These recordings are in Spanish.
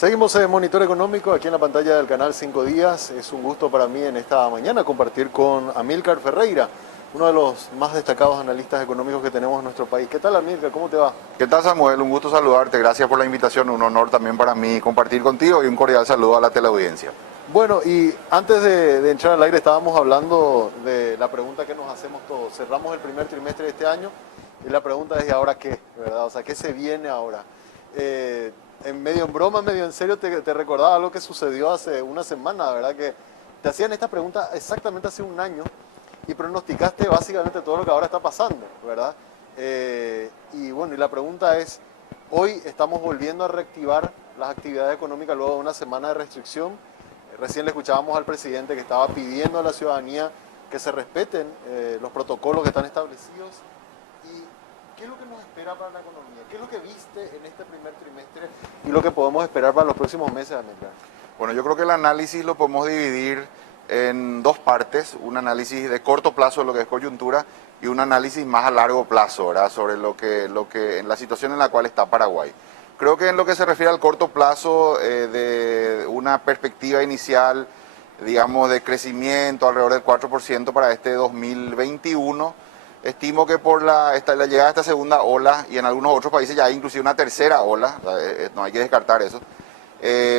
Seguimos en Monitor Económico aquí en la pantalla del canal 5 Días. Es un gusto para mí en esta mañana compartir con Amílcar Ferreira, uno de los más destacados analistas económicos que tenemos en nuestro país. ¿Qué tal, Amílcar? ¿Cómo te va? ¿Qué tal, Samuel? Un gusto saludarte. Gracias por la invitación. Un honor también para mí compartir contigo y un cordial saludo a la teleaudiencia. Bueno, y antes de entrar al aire estábamos hablando de la pregunta que nos hacemos todos. Cerramos el primer trimestre de este año y la pregunta es: ¿y ahora qué? ¿Verdad? O sea, ¿qué se viene ahora? En medio en broma, medio en serio, te recordaba algo que sucedió hace una semana, ¿verdad? Que te hacían esta pregunta exactamente hace un año y pronosticaste básicamente todo lo que ahora está pasando, ¿verdad? Y bueno, y la pregunta es: hoy estamos volviendo a reactivar las actividades económicas luego de una semana de restricción. Recién le escuchábamos al presidente que estaba pidiendo a la ciudadanía que se respeten los protocolos que están establecidos. ¿Y qué es lo que nos espera para la economía? ¿Qué es lo que viste en este primer trimestre y lo que podemos esperar para los próximos meses, Amílcar? Bueno, yo creo que el análisis lo podemos dividir en dos partes: un análisis de corto plazo de lo que es coyuntura y un análisis más a largo plazo, ¿verdad? Sobre en la situación en la cual está Paraguay. Creo que en lo que se refiere al corto plazo, de una perspectiva inicial, digamos, de crecimiento alrededor del 4% para este 2021, estimo que por la llegada de esta segunda ola, y en algunos otros países ya hay inclusive una tercera ola, no hay que descartar eso,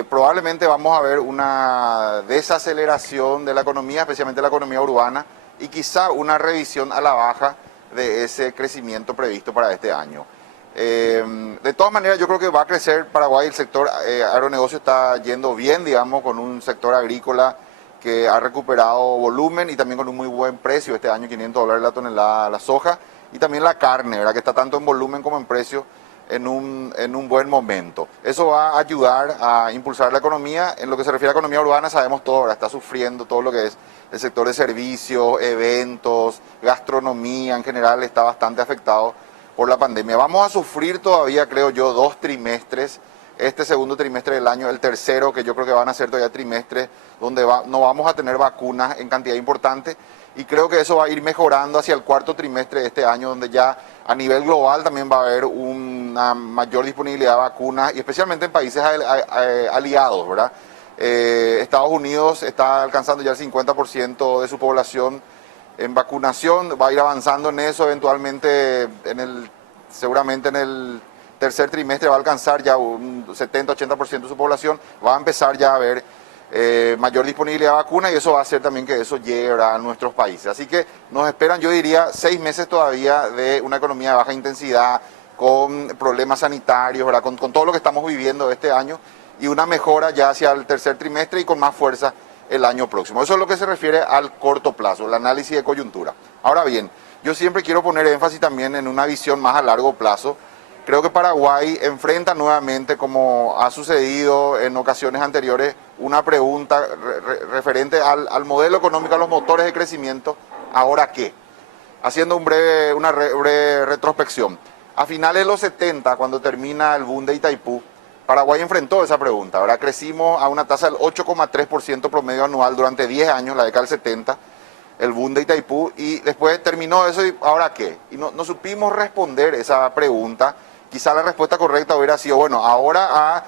probablemente vamos a ver una desaceleración de la economía, especialmente la economía urbana, y quizá una revisión a la baja de ese crecimiento previsto para este año. De todas maneras, yo creo que va a crecer Paraguay. El sector agronegocio está yendo bien, digamos, con un sector agrícola que ha recuperado volumen y también con un muy buen precio este año: $500 la tonelada la soja, y también la carne, ¿verdad? Que está tanto en volumen como en precio en un buen momento. Eso va a ayudar a impulsar la economía. En lo que se refiere a economía urbana, sabemos todo, ¿verdad? Está sufriendo todo lo que es el sector de servicios, eventos, gastronomía en general, está bastante afectado por la pandemia. Vamos a sufrir todavía, creo yo, 2 trimestres, este segundo trimestre del año, el tercero, que yo creo que van a ser todavía trimestres donde no vamos a tener vacunas en cantidad importante, y creo que eso va a ir mejorando hacia el cuarto trimestre de este año, donde ya a nivel global también va a haber una mayor disponibilidad de vacunas, y especialmente en países aliados, ¿verdad? Estados Unidos está alcanzando ya el 50% de su población en vacunación, va a ir avanzando en eso eventualmente, seguramente en el tercer trimestre va a alcanzar ya un 70-80% de su población, va a empezar ya a haber mayor disponibilidad de vacuna, y eso va a hacer también que eso llegue, ¿verdad?, a nuestros países. Así que nos esperan, yo diría, 6 meses todavía de una economía de baja intensidad, con problemas sanitarios, ¿verdad?, con todo lo que estamos viviendo este año, y una mejora ya hacia el tercer trimestre y con más fuerza el año próximo. Eso es lo que se refiere al corto plazo, el análisis de coyuntura. Ahora bien, yo siempre quiero poner énfasis también en una visión más a largo plazo. Creo que Paraguay enfrenta nuevamente, como ha sucedido en ocasiones anteriores, una pregunta referente al modelo económico, a los motores de crecimiento. ¿Ahora qué? Haciendo una breve retrospección. A finales de los 70, cuando termina el boom de Itaipú, Paraguay enfrentó esa pregunta. Ahora crecimos a una tasa del 8,3% promedio anual durante 10 años, la década del 70, el boom de Itaipú, y después terminó eso, y ¿ahora qué? Y no supimos responder esa pregunta. Quizá la respuesta correcta hubiera sido: bueno, ahora a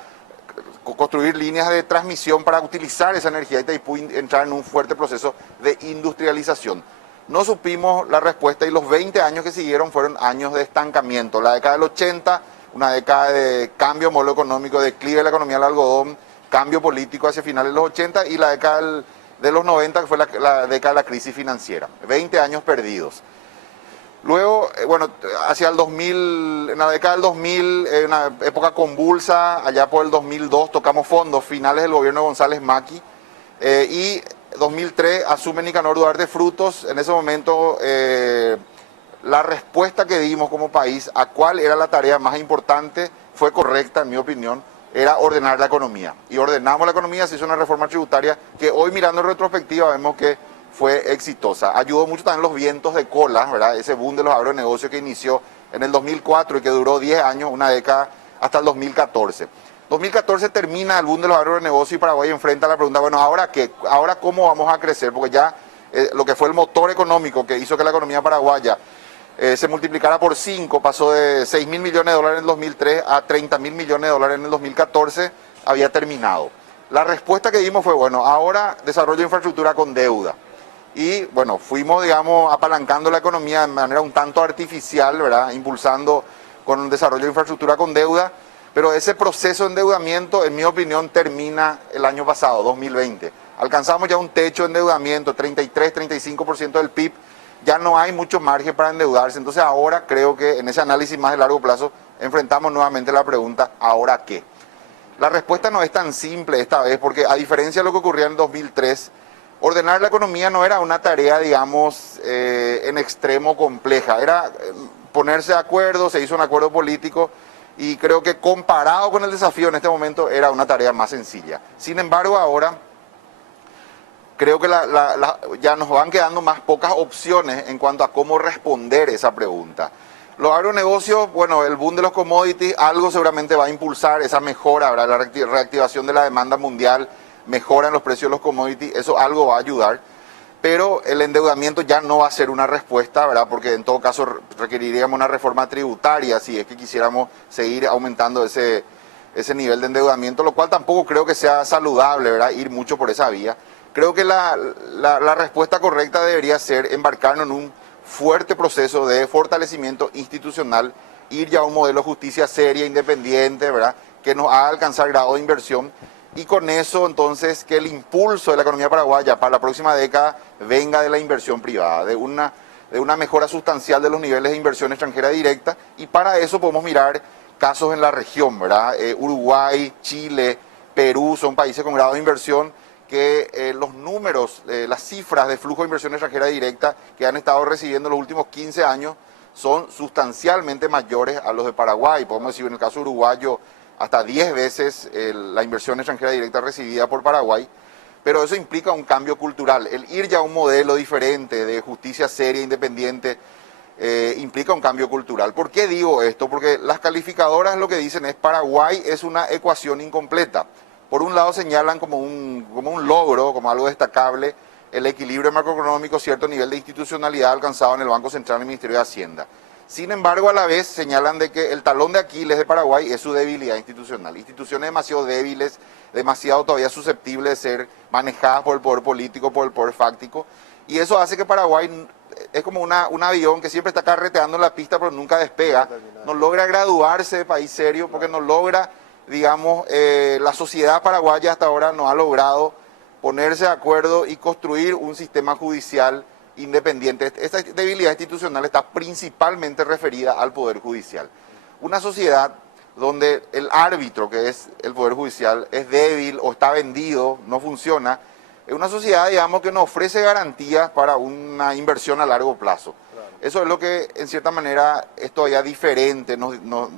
construir líneas de transmisión para utilizar esa energía de Itaipú y entrar en un fuerte proceso de industrialización. No supimos la respuesta, y los 20 años que siguieron fueron años de estancamiento. La década del 80, una década de cambio modelo económico, declive de la economía del algodón, cambio político hacia finales de los 80, y la década de los 90, que fue la década de la crisis financiera. 20 años perdidos. Luego, bueno, hacia el 2000, en la década del 2000, una época convulsa, allá por el 2002 tocamos fondos, finales del gobierno de González Macri, y 2003 asume Nicanor Duarte Frutos. En ese momento, la respuesta que dimos como país a cuál era la tarea más importante fue correcta, en mi opinión: era ordenar la economía. Y ordenamos la economía, se hizo una reforma tributaria que hoy, mirando en retrospectiva, vemos que fue exitosa. Ayudó mucho también los vientos de cola, ¿verdad?, ese boom de los agronegocios que inició en el 2004 y que duró 10 años, una década, hasta el 2014. 2014 termina el boom de los agronegocios y Paraguay enfrenta la pregunta: bueno, ¿ahora qué? ¿Ahora cómo vamos a crecer? Porque ya lo que fue el motor económico que hizo que la economía paraguaya se multiplicara por 5, pasó de $6.000 millones en el 2003 a $30.000 millones en el 2014, había terminado. La respuesta que dimos fue, bueno, ahora desarrollo de infraestructura con deuda. Y bueno, fuimos, digamos, apalancando la economía de manera un tanto artificial, ¿verdad? Impulsando con un desarrollo de infraestructura con deuda, pero ese proceso de endeudamiento, en mi opinión, termina el año pasado, 2020. Alcanzamos ya un techo de endeudamiento, 33-35% del PIB, ya no hay mucho margen para endeudarse, entonces ahora creo que en ese análisis más de largo plazo enfrentamos nuevamente la pregunta, ¿ahora qué? La respuesta no es tan simple esta vez, porque a diferencia de lo que ocurría en 2003, ordenar la economía no era una tarea, digamos, en extremo compleja, era ponerse de acuerdo, se hizo un acuerdo político y creo que comparado con el desafío en este momento era una tarea más sencilla. Sin embargo, ahora creo que ya nos van quedando más pocas opciones en cuanto a cómo responder esa pregunta. Los agronegocios, bueno, el boom de los commodities, algo seguramente va a impulsar esa mejora, ¿verdad? La reactivación de la demanda mundial, mejora en los precios de los commodities, eso algo va a ayudar, pero el endeudamiento ya no va a ser una respuesta, ¿verdad? Porque en todo caso requeriríamos una reforma tributaria si es que quisiéramos seguir aumentando ese nivel de endeudamiento, lo cual tampoco creo que sea saludable, ¿verdad? Ir mucho por esa vía. Creo que la respuesta correcta debería ser embarcarnos en un fuerte proceso de fortalecimiento institucional, ir ya a un modelo de justicia seria, independiente, ¿verdad? Que nos haga alcanzar grado de inversión y con eso entonces que el impulso de la economía paraguaya para la próxima década venga de la inversión privada, de una mejora sustancial de los niveles de inversión extranjera directa y para eso podemos mirar casos en la región, ¿verdad? Uruguay, Chile, Perú son países con grado de inversión que los números, las cifras de flujo de inversión extranjera directa que han estado recibiendo en los últimos 15 años son sustancialmente mayores a los de Paraguay. Podemos decir en el caso uruguayo hasta 10 veces la inversión extranjera directa recibida por Paraguay, pero eso implica un cambio cultural. El ir ya a un modelo diferente de justicia seria, independiente, implica un cambio cultural. ¿Por qué digo esto? Porque las calificadoras lo que dicen es Paraguay es una ecuación incompleta. Por un lado señalan como un logro, como algo destacable, el equilibrio macroeconómico, cierto nivel de institucionalidad alcanzado en el Banco Central y el Ministerio de Hacienda. Sin embargo, a la vez señalan de que el talón de Aquiles de Paraguay es su debilidad institucional. Instituciones demasiado débiles, demasiado todavía susceptibles de ser manejadas por el poder político, por el poder fáctico. Y eso hace que Paraguay es como un avión que siempre está carreteando en la pista pero nunca despega. No logra graduarse de país serio porque no logra, digamos, la sociedad paraguaya hasta ahora no ha logrado ponerse de acuerdo y construir un sistema judicial independiente. Esta debilidad institucional está principalmente referida al Poder Judicial. Una sociedad donde el árbitro, que es el Poder Judicial, es débil o está vendido, no funciona, es una sociedad, digamos, que no ofrece garantías para una inversión a largo plazo. Claro. Eso es lo que, en cierta manera, es todavía diferente,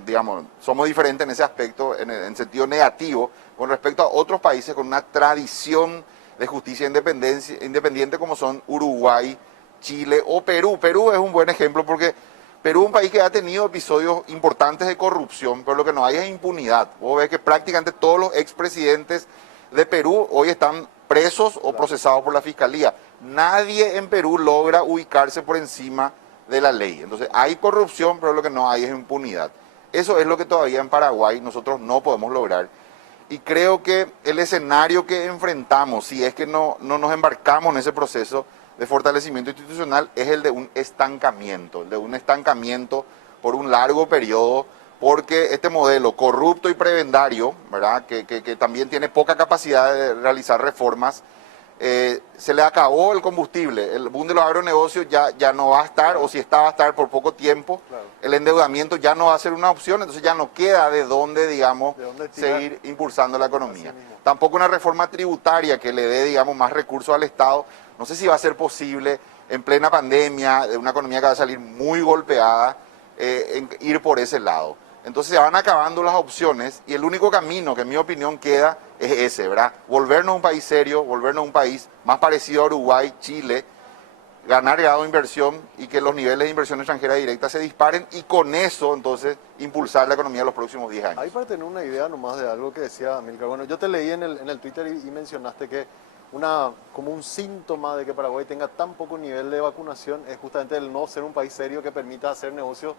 digamos, somos diferentes en ese aspecto, en sentido negativo, con respecto a otros países con una tradición de justicia independiente como son Uruguay, Chile o Perú. Perú es un buen ejemplo porque Perú es un país que ha tenido episodios importantes de corrupción, pero lo que no hay es impunidad. Vos ves que prácticamente todos los expresidentes de Perú hoy están presos o procesados por la Fiscalía. Nadie en Perú logra ubicarse por encima de la ley. Entonces hay corrupción, pero lo que no hay es impunidad. Eso es lo que todavía en Paraguay nosotros no podemos lograr. Y creo que el escenario que enfrentamos, si es que no nos embarcamos en ese proceso de fortalecimiento institucional, es el de un estancamiento, por un largo periodo, porque este modelo corrupto y prebendario, ¿verdad? Que también tiene poca capacidad de realizar reformas, se le acabó el combustible, el boom de los agronegocios ya no va a estar, o si está va a estar por poco tiempo, claro. El endeudamiento ya no va a ser una opción, entonces ya no queda de dónde, digamos, seguir impulsando la economía. Tampoco una reforma tributaria que le dé, digamos, más recursos al Estado, no sé si va a ser posible en plena pandemia, de una economía que va a salir muy golpeada, ir por ese lado. Entonces se van acabando las opciones y el único camino que en mi opinión queda es ese, ¿verdad? Volvernos un país serio, volvernos un país más parecido a Uruguay, Chile, ganar grado de inversión y que los niveles de inversión extranjera directa se disparen y con eso entonces impulsar la economía de los próximos 10 años. Ahí para tener una idea nomás de algo que decía Amílcar, bueno, yo te leí en el Twitter y mencionaste que como un síntoma de que Paraguay tenga tan poco nivel de vacunación es justamente el no ser un país serio que permita hacer negocios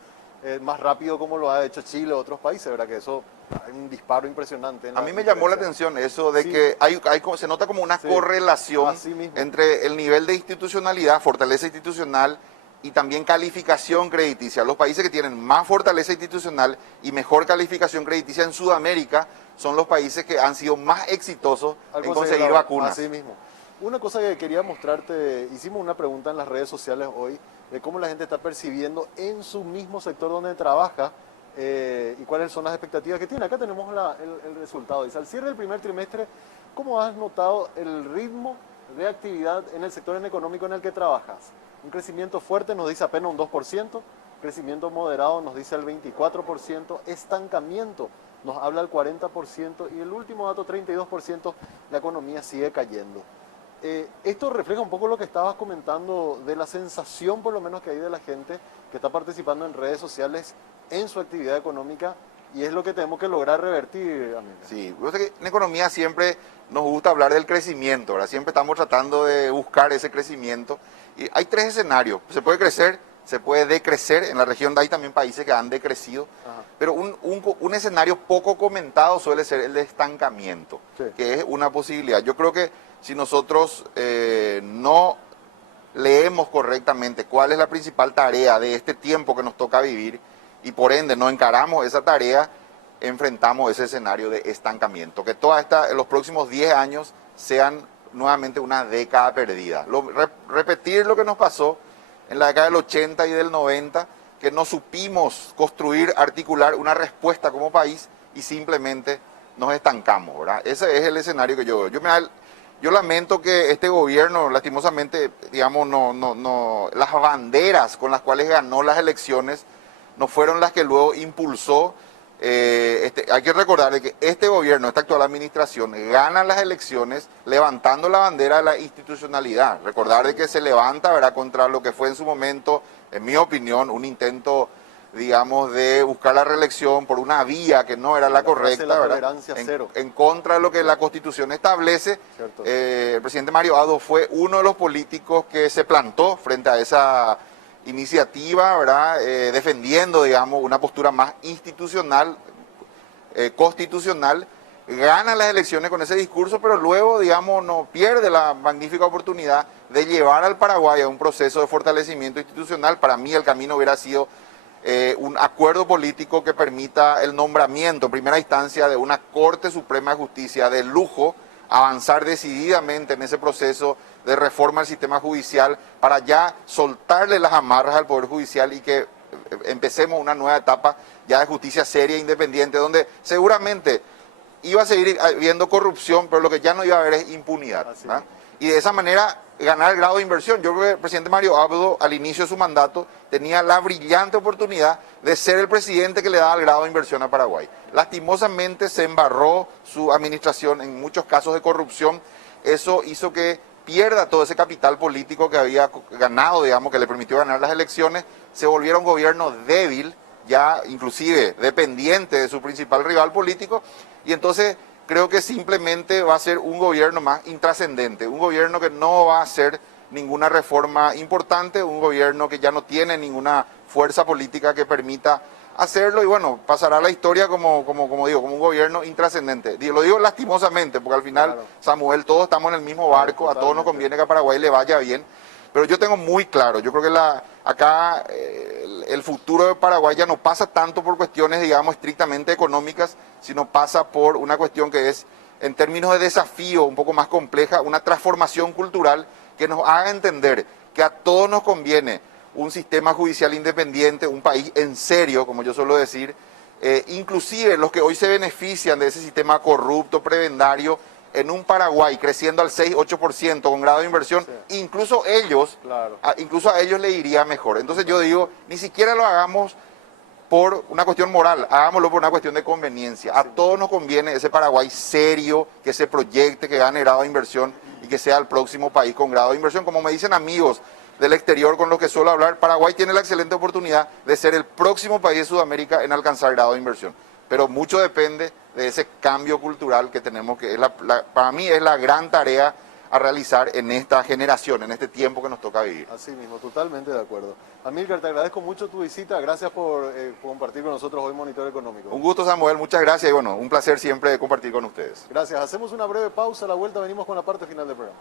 más rápido como lo ha hecho Chile o otros países, ¿verdad? Que eso hay un disparo impresionante. A mí me llamó la atención eso de que se nota como una correlación entre el nivel de institucionalidad, fortaleza institucional y también calificación crediticia. Los países que tienen más fortaleza institucional y mejor calificación crediticia en Sudamérica son los países que han sido más exitosos en conseguir vacunas. Así mismo. Una cosa que quería mostrarte, hicimos una pregunta en las redes sociales hoy de cómo la gente está percibiendo en su mismo sector donde trabaja y cuáles son las expectativas que tiene. Acá tenemos el resultado. Dice, al cierre del primer trimestre, ¿cómo has notado el ritmo de actividad en el sector económico en el que trabajas? Un crecimiento fuerte nos dice apenas un 2%, crecimiento moderado nos dice el 24%, estancamiento nos habla el 40% y el último dato 32%, la economía sigue cayendo. Esto refleja un poco lo que estabas comentando de la sensación por lo menos que hay de la gente que está participando en redes sociales en su actividad económica y es lo que tenemos que lograr revertir, amigo. Sí, en economía siempre nos gusta hablar del crecimiento, ¿verdad? Siempre estamos tratando de buscar ese crecimiento y hay tres escenarios, se puede crecer, se puede decrecer, en la región hay también países que han decrecido, pero un escenario poco comentado suele ser el de estancamiento, que es una posibilidad. Yo creo que si nosotros no leemos correctamente cuál es la principal tarea de este tiempo que nos toca vivir y por ende no encaramos esa tarea, enfrentamos ese escenario de estancamiento, que los próximos 10 años sean nuevamente una década perdida. Repetir lo que nos pasó en la década del 80 y del 90, que no supimos construir, articular una respuesta como país y simplemente nos estancamos, ¿verdad? Ese es el escenario que yo veo. Yo lamento que este gobierno, lastimosamente, digamos, las banderas con las cuales ganó las elecciones no fueron las que luego impulsó. Hay que recordar que este gobierno, esta actual administración, gana las elecciones levantando la bandera de la institucionalidad. Recordar de que se levanta, ¿verdad?, contra lo que fue en su momento, en mi opinión, un intento, digamos, de buscar la reelección por una vía que no era la correcta, ¿verdad? En contra de lo que la Constitución establece. El presidente Mario Abdo fue uno de los políticos que se plantó frente a esa iniciativa, ¿verdad? Defendiendo, digamos, una postura más institucional, constitucional, gana las elecciones con ese discurso, pero luego, digamos, no pierde la magnífica oportunidad de llevar al Paraguay a un proceso de fortalecimiento institucional. Para mí el camino hubiera sido un acuerdo político que permita el nombramiento en primera instancia de una Corte Suprema de Justicia de lujo, avanzar decididamente en ese proceso de reforma del sistema judicial para ya soltarle las amarras al Poder Judicial y que empecemos una nueva etapa ya de justicia seria e independiente, donde seguramente iba a seguir habiendo corrupción, pero lo que ya no iba a haber es impunidad. Y de esa manera ganar el grado de inversión. Yo creo que el presidente Mario Abdo, al inicio de su mandato, tenía la brillante oportunidad de ser el presidente que le daba el grado de inversión a Paraguay. Lastimosamente se embarró su administración en muchos casos de corrupción. Eso hizo que pierda todo ese capital político que había ganado, digamos, que le permitió ganar las elecciones. Se volviera un gobierno débil, ya inclusive dependiente de su principal rival político, y entonces creo que simplemente va a ser un gobierno más intrascendente, un gobierno que no va a hacer ninguna reforma importante, un gobierno que ya no tiene ninguna fuerza política que permita hacerlo y bueno, pasará a la historia como digo, como un gobierno intrascendente. Lo digo lastimosamente, porque al final, claro, Samuel, todos estamos en el mismo barco, a todos nos conviene que a Paraguay le vaya bien, pero yo tengo muy claro, yo creo que acá el futuro de Paraguay ya no pasa tanto por cuestiones, digamos, estrictamente económicas, sino pasa por una cuestión que es, en términos de desafío un poco más compleja, una transformación cultural que nos haga entender que a todos nos conviene un sistema judicial independiente, un país en serio, como yo suelo decir, inclusive los que hoy se benefician de ese sistema corrupto, prebendario, en un Paraguay creciendo al 6-8% con grado de inversión, sí, incluso a ellos le iría mejor. Entonces yo digo, ni siquiera lo hagamos por una cuestión moral, hagámoslo por una cuestión de conveniencia. A todos nos conviene ese Paraguay serio, que se proyecte, que gane grado de inversión y que sea el próximo país con grado de inversión. Como me dicen amigos del exterior con los que suelo hablar, Paraguay tiene la excelente oportunidad de ser el próximo país de Sudamérica en alcanzar grado de inversión. Pero mucho depende de ese cambio cultural que tenemos, que es para mí es la gran tarea a realizar en esta generación, en este tiempo que nos toca vivir. Así mismo, totalmente de acuerdo. Amílcar, te agradezco mucho tu visita, gracias por compartir con nosotros hoy Monitor Económico. Un gusto, Samuel, muchas gracias y bueno, un placer siempre compartir con ustedes. Gracias, hacemos una breve pausa, a la vuelta venimos con la parte final del programa.